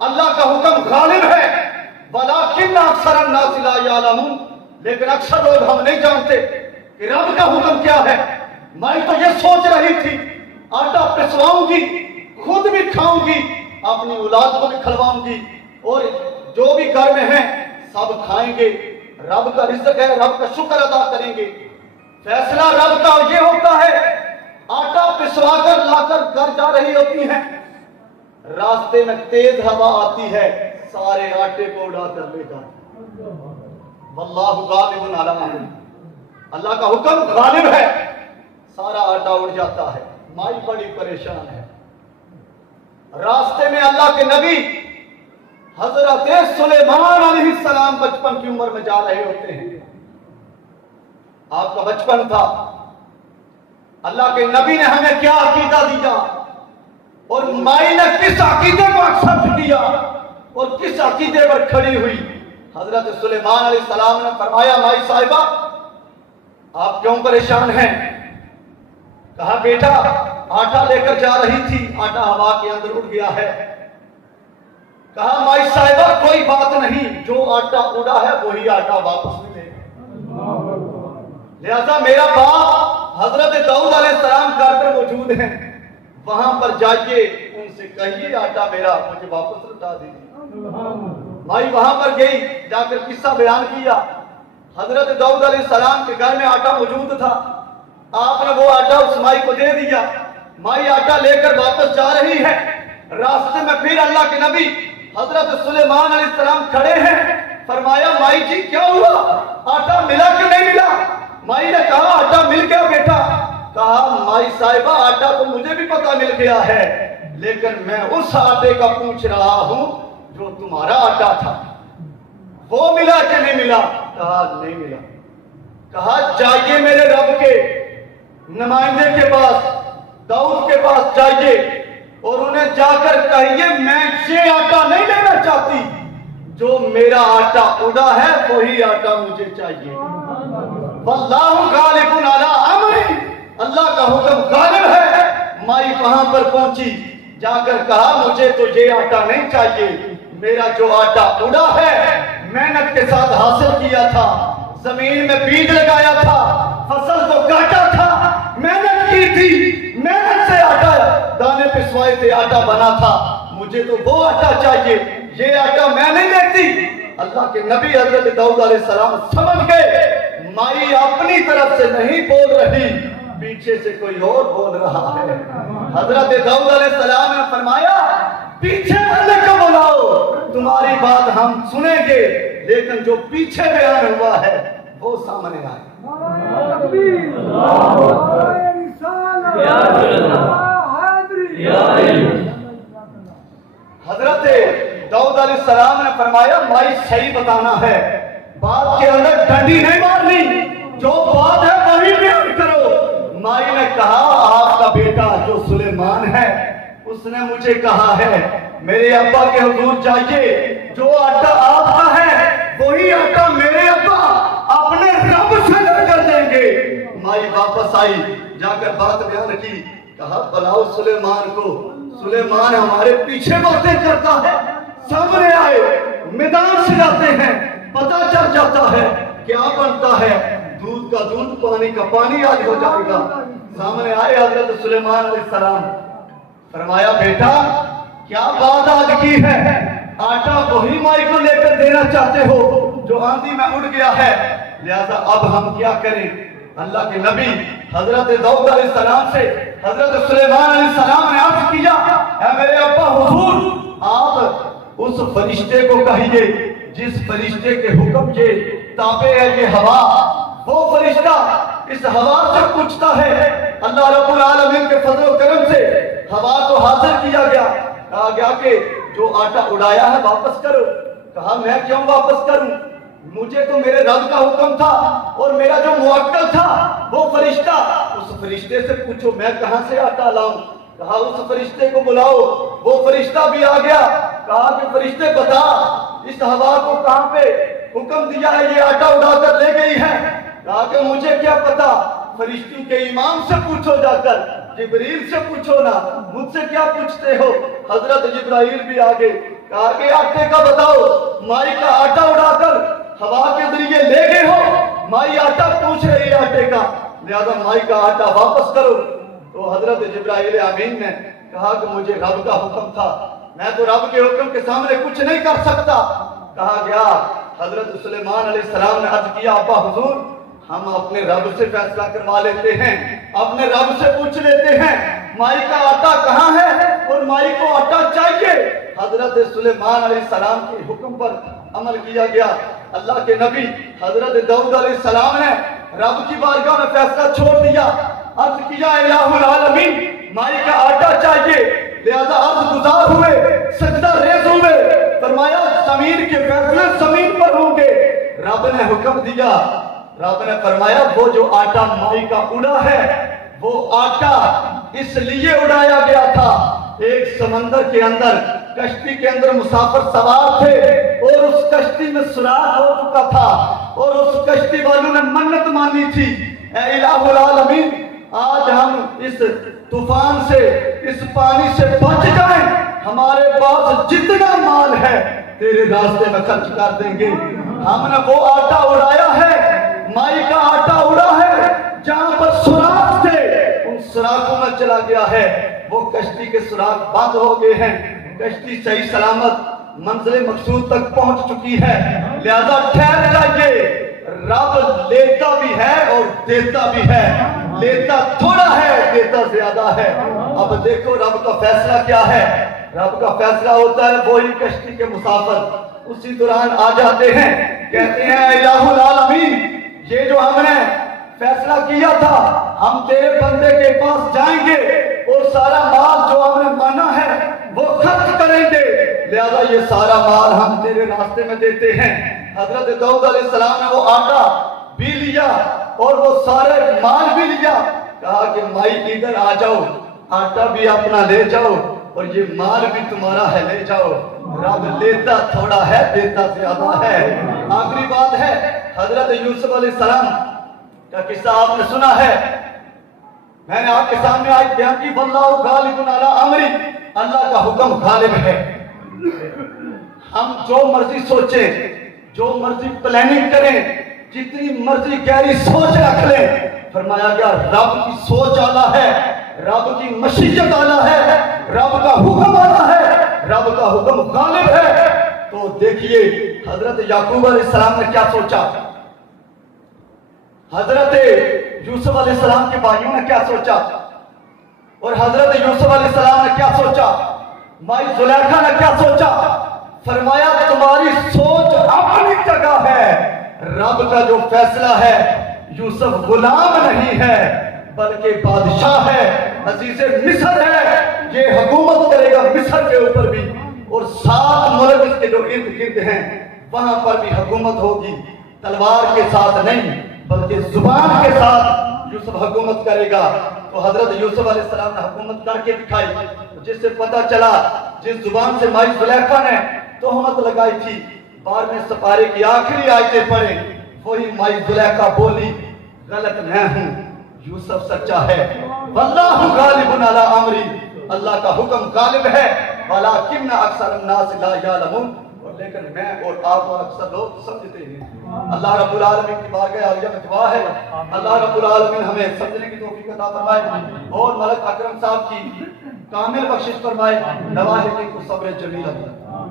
اللہ کا حکم غالب ہے، ولیکن اکثر الناس لا یعلمون، لیکن اکثر لوگ ہم نہیں جانتے کہ رب کا حکم کیا ہے۔ میں تو یہ سوچ رہی تھی آٹا پسواؤں گی، خود بھی کھاؤں گی، اپنی اولاد کو بھی کھلواؤں گی، اور جو بھی گھر میں ہیں سب کھائیں گے۔ رب کا رزق ہے، رب کا شکر ادا کریں گے۔ فیصلہ رب کا یہ ہوتا ہے، آٹا پسوا کر لا کر گھر جا رہی ہوتی ہیں، راستے میں تیز ہوا آتی ہے، سارے آٹے کو اڑا کر لے جاتی۔ واللہ غالب علی امرہ، اللہ کا حکم غالب ہے، سارا آٹا اڑ جاتا ہے۔ مائی بڑی پریشان ہے۔ راستے میں اللہ کے نبی حضرت سلیمان علیہ السلام بچپن کی عمر میں جا رہے ہوتے ہیں۔ آپ کا بچپن تھا، اللہ کے نبی نے ہمیں کیا عقیدہ دیا، اور مائی نے کس عقیدے کو ایکسپٹ کیا اور کس عقیدے پر کھڑی ہوئی۔ حضرت سلیمان علیہ السلام نے فرمایا، مائی صاحبہ آپ کیوں پریشان ہیں؟ کہا بیٹا آٹا لے کر جا رہی تھی، آٹا ہوا کے اندر اڑ گیا ہے۔ کہا مائی صاحبہ کوئی بات نہیں، جو آٹا اڑا ہے وہی آٹا واپس ملے گا۔ لہذا میرا باپ حضرت داؤد علیہ السلام گھر پر موجود ہیں، وہاں پر جائیے، ان سے کہیے آٹا میرا مجھے واپس لوٹا دیجیے۔ مائی وہاں پر گئی، جا کر قصہ بیان کیا۔ حضرت داؤد علیہ السلام کے گھر میں آٹا موجود تھا، آپ نے وہ آٹا اس مائی کو دے دیا۔ مائی آٹا لے کر واپس جا رہی ہے، راستے میں پھر اللہ کے نبی حضرت سلیمان علیہ السلام کھڑے ہیں۔ فرمایا مائی جی کیا ہوا، آٹا ملا کہ نہیں ملا؟ مائی نے کہا آٹا مل گیا بیٹا۔ کہا مائی صاحبہ آٹا تو مجھے بھی پتا مل گیا ہے، لیکن میں اس آٹے کا پوچھ رہا ہوں جو تمہارا آٹا تھا، وہ ملا کہ نہیں ملا؟ کہا نہیں ملا۔ کہا جائیے میرے رب کے نمائندے کے پاس، داؤد کے پاس جائیے، اور انہیں جا کر کہیے میں یہ آٹا نہیں لینا چاہتی، جو میرا آٹا اڑا ہے وہی آٹا مجھے چاہیے۔ واللہ غالب علی امرہ، اللہ کا حکم غالب ہے۔ مائی وہاں پر پہنچی، جا کر کہا مجھے تو یہ آٹا نہیں چاہیے، میرا جو آٹا اڑا ہے محنت کے ساتھ حاصل کیا تھا، زمین میں بیج لگایا تھا، فصل کو کاٹا تھا، محنت کی تھی، محنت سے آٹا دانے پسوائے تھے، آٹا بنا تھا، مجھے تو وہ آٹا چاہیے، یہ آٹا میں نہیں لیتی۔ اللہ کے نبی حضرت داؤد علیہ السلام سمجھ گئے مائی اپنی طرف سے نہیں بول رہی، پیچھے سے کوئی اور بول رہا ہے۔ حضرت داؤد علیہ السلام نے فرمایا پیچھے والے کو بلاؤ، تمہاری بات ہم سنیں گے، لیکن جو پیچھے بیان ہوا ہے وہ سامنے آئے۔ حضرت داؤد علیہ السلام نے فرمایا بھائی صحیح بتانا ہے، بات کے اندر ڈنڈی نہیں مارنی، جو بات ہے وہی بیان کرو۔ مائی نے کہا آپ کا بیٹا جو سلیمان ہے اس نے مجھے کہا ہے میرے ابا کے حضور جائیے، جو آٹا آپ کا ہے وہی آٹا میرے ابا اپنے رب سے لے کر دیں گے۔ مائی واپس آئی، جا کر بات بیان کی، کہا بلاؤ سلیمان کو، سلیمان ہمارے پیچھے باتیں کرتا ہے، سامنے آئے میدان سے جاتے ہیں، پتہ چل جاتا ہے کیا بنتا ہے، دودھ کا دودھ پانی کا پانی آج ہو جائے گا۔ سامنے آئے حضرت سلیمان علیہ السلام، فرمایا بیٹا کیا بات آج کی ہے، آٹا وہی مائی کو لے کر دینا چاہتے ہو جو آندھی میں اڑ گیا ہے، لہذا اب ہم کیا کریں؟ اللہ کے نبی حضرت داؤد علیہ السلام سے حضرت سلیمان علیہ السلام نے عرض کیا اے میرے ابا حضور، آپ اس فرشتے کو کہیے جس فرشتے کے حکم کے تابع ہے یہ ہوا، وہ فرشتہ اس ہوا سے پوچھتا ہے، اللہ رب العالمین کے فضل و کرم سے ہوا کو حاصل کیا گیا، کہا گیا کہ جو آٹا اڑایا ہے واپس کرو۔ کہا میں کیوں واپس کروں، مجھے تو میرے رب کا حکم تھا اور میرا جو موکل تھا وہ فرشتہ، اس فرشتے سے پوچھو میں کہاں سے آٹا لاؤں۔ کہا اس فرشتے کو بلاؤ، وہ فرشتہ بھی آ گیا، کہا کہ فرشتے بتا اس ہوا کو کہاں پہ حکم دیا ہے یہ آٹا اڑا کر لے گئی ہے۔ کہا کہ مجھے کیا پتا، فرشتوں کے امام سے پوچھو، جا کر جبریل سے پوچھو نا، مجھ سے کیا پوچھتے ہو۔ حضرت جبرائیل بھی آگے، کہا کہ آٹے کا بتاؤ، مائی کا آٹا اڑا کر ہوا کے ذریعے لے گئے ہو، مائی آٹا پوچھ رہی ہے آٹے کا، لہذا مائی کا آٹا واپس کرو۔ تو حضرت جبرائیل امین نے کہا کہ مجھے رب کا حکم تھا، میں تو رب کے حکم کے سامنے کچھ نہیں کر سکتا۔ کہا گیا حضرت سلیمان علیہ السلام نے عرض کیا ابا حضور ہم اپنے رب سے فیصلہ کروا لیتے ہیں، اپنے رب سے پوچھ لیتے ہیں مائی کا آٹا کہاں ہے اور مائی کو آٹا چاہیے۔ حضرت سلیمان علیہ السلام کے حکم پر عمل کیا گیا۔ اللہ کے نبی حضرت داؤد علیہ السلام نے رب کی بارگاہ میں فیصلہ چھوڑ دیا، عرض کیا الہ العالمین مائی کا آٹا چاہیے، لہذا عرض گزار ہوئے، سجدہ ریز ہوئے، فرمایا زمین کے فیصلے زمین پر ہوں گے۔ رب نے حکم دیا، رب نے فرمایا وہ جو آٹا مائی کا اڑا ہے وہ آٹا اس لیے اڑایا گیا تھا، ایک سمندر کے اندر کشتی کے اندر مسافر سوار تھے اور اس کشتی میں سوراخ ہو چکا تھا اور اس کشتی والوں نے منت مانی تھی اے الہ العالمین آج ہم اس طوفان سے اس پانی سے بچ جائیں، ہمارے پاس جتنا مال ہے تیرے راستے میں خرچ کر دیں گے۔ ہم نے وہ آٹا اڑایا ہے، مائی کا آٹا اڑا ہے، جہاں پر سوراخ تھے ان سوراخوں میں چلا گیا ہے، وہ کشتی کے سوراخ بند ہو گئے ہیں، کشتی صحیح سلامت منزل مقصود تک پہنچ چکی ہے، لہذا ٹھہر جائیے۔ رب لیتا بھی ہے اور دیتا بھی ہے، لیتا تھوڑا ہے دیتا زیادہ ہے۔ اب دیکھو رب کا فیصلہ کیا ہے، رب کا فیصلہ ہوتا ہے وہی کشتی کے مسافر اسی دوران آ جاتے ہیں، کہتے ہیں الہ العالمین یہ جو ہم نے فیصلہ کیا تھا ہم تیرے بندے کے پاس جائیں گے اور سارا مال جو ہم نے مانا ہے وہ خرچ کریں گے، لہذا یہ سارا مال ہم تیرے راستے میں دیتے ہیں۔ حضرت داؤد علیہ السلام نے وہ آٹا بھی لیا اور وہ سارے مال بھی لیا، کہا کہ مائی ادھر آ جاؤ، آٹا بھی اپنا لے جاؤ اور یہ مال بھی تمہارا ہے لے جاؤ۔ رب لیتا تھوڑا ہے دیتا زیادہ ہے۔ آخری بات ہے حضرت یوسف علیہ السلام کا قصہ آپ نے سنا ہے، میں نے آپ کے سامنے آج بیان کی واللہ غالب علی امری، اللہ کا حکم غالب ہے۔ ہم جو مرضی سوچیں، جو مرضی پلاننگ کریں، جتنی مرضی گہری سوچ رکھ لیں، فرمایا گیا رب کی سوچ اعلیٰ ہے، رب کی مشیت اعلیٰ ہے، رب کا حکم اعلیٰ ہے، رب کا حکم غالب ہے۔ تو دیکھیے حضرت یعقوب علیہ السلام نے کیا سوچا، حضرت یوسف علیہ السلام کے بھائیوں نے کیا سوچا اور حضرت یوسف علیہ السلام نے کیا سوچا، مائی زلیخا نے کیا سوچا۔ فرمایا تمہاری سوچ اپنی جگہ ہے، رب کا جو فیصلہ ہے یوسف غلام نہیں ہے بلکہ بادشاہ ہے، عزیز مصر ہے، یہ حکومت کرے گا مصر کے اوپر بھی اور 7 ملک اس کے جو ارد گرد ہیں وہاں پر بھی حکومت ہوگی، تلوار کے ساتھ نہیں بلکہ زبان کے ساتھ یوسف حکومت کرے گا۔ تو حضرت یوسف علیہ السلام نے حکومت کر کے دکھائی، جس سے پتہ چلا جس زبان سے مائی زلیخا نے تہمت لگائی تھی 12ویں سپارے کی آخری آیتیں پڑھیں، وہی مائی زلیخا بولی غلط میں ہوں یوسف سچا ہے، واللہ غالب علی امری، اللہ کا حکم غالب ہے، ولکن اکثر الناس لا یعلمون، لیکن میں اور آپ اور اکثر لوگ سمجھتے ہیں۔ اللہ رب العالمین کی بارگاہ عالیہ میں دعا ہے اللہ رب العالمین ہمیں سمجھنے کی توفیق عطا فرمائے اور ملک اکرم صاحب کی کامل بخشش فرمائے، نواحی کو صبر جمیل عطا